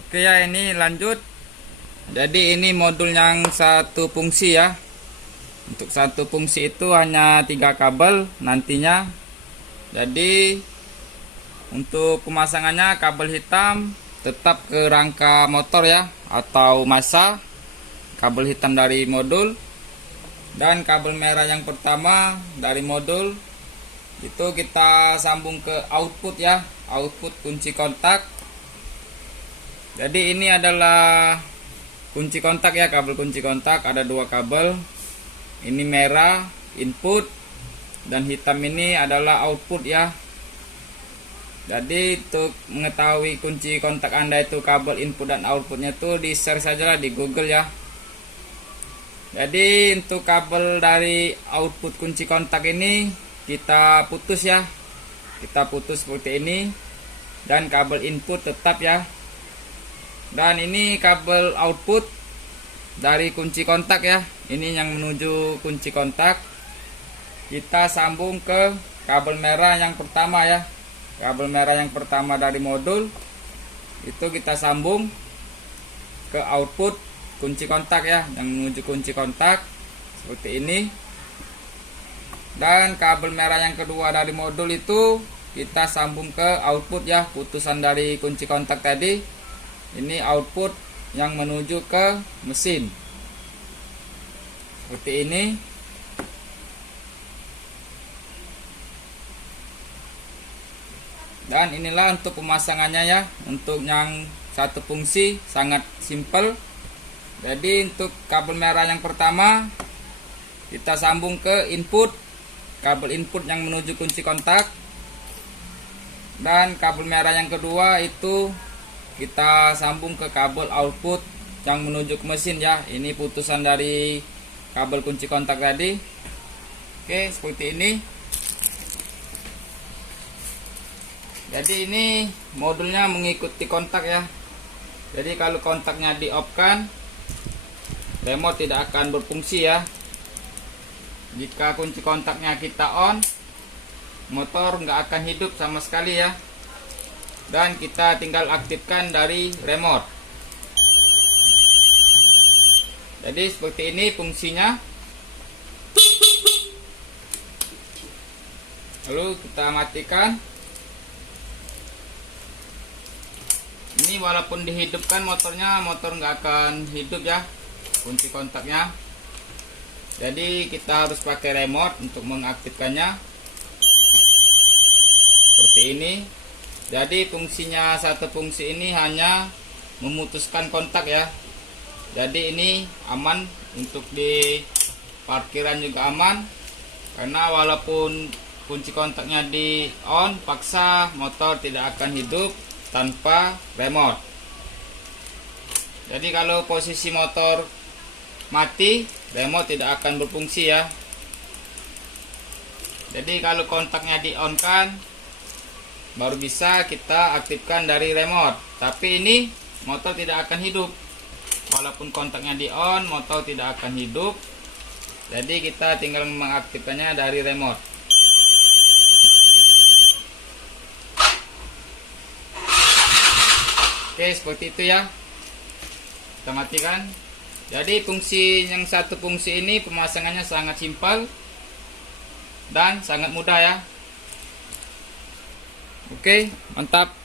Oke ya, ini lanjut. Jadi ini modul yang satu fungsi ya. Untuk satu fungsi itu hanya 3 kabel nantinya. Jadi untuk pemasangannya kabel hitam tetap ke rangka motor ya, atau massa. Kabel hitam dari modul. Dan kabel merah yang pertama dari modul itu kita sambung ke output ya, output kunci kontak. Jadi ini adalah kunci kontak ya, kabel kunci kontak. Ada 2 kabel. Ini merah input dan hitam ini adalah output ya. Jadi untuk mengetahui kunci kontak Anda itu kabel input dan outputnya itu di search saja di Google ya. Jadi untuk kabel dari output kunci kontak ini kita putus ya. Kita putus seperti ini. Dan kabel input tetap ya. Dan ini kabel output dari kunci kontak ya. Ini yang menuju kunci kontak. Kita sambung ke kabel merah yang pertama ya. Kabel merah yang pertama dari modul itu kita sambung ke output kunci kontak ya, yang menuju kunci kontak seperti ini. Dan kabel merah yang kedua dari modul itu kita sambung ke output ya, putusan dari kunci kontak tadi. Ini output yang menuju ke mesin seperti ini. Dan inilah untuk pemasangannya ya. Untuk yang satu fungsi sangat simpel. Jadi untuk kabel merah yang pertama kita sambung ke input, kabel input yang menuju kunci kontak. Dan kabel merah yang kedua itu kita sambung ke kabel output yang menuju ke mesin ya. Ini putusan dari kabel kunci kontak tadi. Oke, seperti ini. Jadi ini modulnya mengikuti kontak ya. Jadi kalau kontaknya di off kan, remote tidak akan berfungsi ya. Jika kunci kontaknya kita on, motor nggak akan hidup sama sekali ya. Dan kita tinggal aktifkan dari remote. Jadi seperti ini fungsinya. Lalu kita matikan. Ini walaupun dihidupkan motornya, motor nggak akan hidup ya, kunci kontaknya. Jadi kita harus pakai remote untuk mengaktifkannya seperti ini. Jadi fungsinya satu fungsi ini hanya memutuskan kontak ya. Jadi ini aman untuk di parkiran juga aman, karena walaupun kunci kontaknya di on, paksa motor tidak akan hidup tanpa remote. Jadi kalau posisi motor mati, remote tidak akan berfungsi ya. Jadi kalau kontaknya di on kan, baru bisa kita aktifkan dari remote. Tapi ini motor tidak akan hidup. Walaupun kontaknya di on, motor tidak akan hidup. Jadi kita tinggal mengaktifkannya dari remote. Oke, seperti itu ya. Kita matikan. Jadi fungsi yang satu fungsi ini pemasangannya sangat simpel dan sangat mudah ya. Oke, mantap.